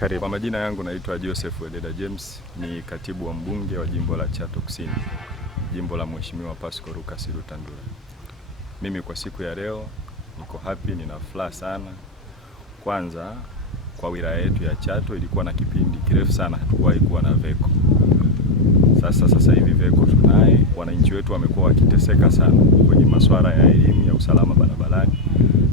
Karibu. Kwa majina yangu naitwa Joseph Wededa James, ni katibu wa mbunge wa jimbo la Chato Kusini, jimbo la Mheshimiwa Pascal Lucas Rutandula. Mimi kwa siku ya leo niko happy, nina furaha sana. Kwanza kwa wilaya yetu ya Chato ilikuwa na kipindi kirefu sana hatukuwahi kuwa na VECO. Sasa hivi VECO tunaye. Wananchi wetu wamekuwa wakiteseka sana kwenye masuala ya elimu, ya usalama barabarani,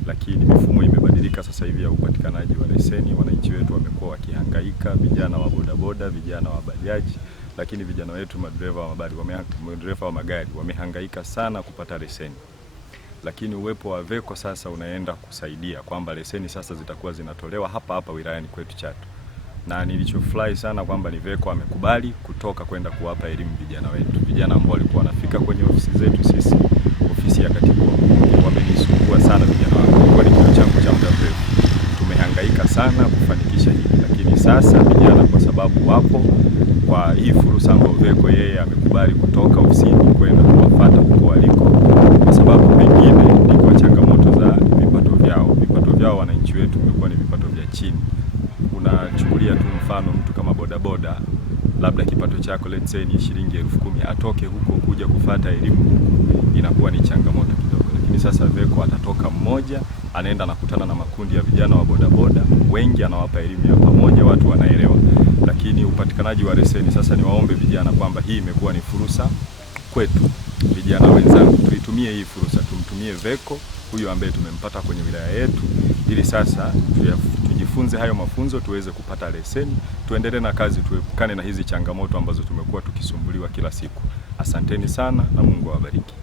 lakini mifumo imebadilika sasa hivi ya upatikanaji wa leseni. Wananchi wetu wamekuwa wakihangaika, vijana wa bodaboda, vijana wa bajaji, lakini vijana wetu madereva wa magari wamehangaika sana kupata leseni. Lakini uwepo wa VECO sasa unaenda kusaidia kwamba leseni sasa zitakuwa zinatolewa hapa wilayani kwetu Chato. Na nilichofurahi sana kwamba ni VECO amekubali kutoka kwenda kuwapa elimu vijana wetu. Vijana ambao walikuwa wanafika kwenye ofisi zetu sisi, ofisi ya katibu wa mbunge, wamenisumbua sana vijana wangu. Kwa kilio changu cha muda mrefu. Tumehangaika sana kufanikisha hili, lakini sasa vijana kwa sababu wapo kwa hii fursa ambayo VECO yeye amekubali kutoka ofisini kwenda kuwafuata huko waliko, kwa sababu pengine ni kwa changamoto za vipato vyao. Vipato vyao wananchi wetu vimekuwa ni vipato vya chini. Unachukulia tu mfano mtu kama bodaboda, labda kipato chako let's say ni shilingi 10,000, atoke huko kuja kufuata elimu huko inakuwa ni changamoto kidogo. Lakini sasa VECO atatoka mmoja, anaenda nakutana na makundi ya vijana wa bodaboda wengi, anawapa elimu ya pamoja, watu wanaelewa. Lakini upatikanaji wa leseni sasa, ni waombe vijana kwamba hii imekuwa ni fursa kwetu. Vijana wenzangu, tuitumie hii fursa, tumtumie VECO huyu ambaye tumempata kwenye wilaya yetu, ili sasa tujifunze hayo mafunzo, tuweze kupata leseni, tuendelee na kazi, tuepukane na hizi changamoto ambazo tumekuwa tukisumbuliwa kila siku. Asanteni sana na Mungu awabariki.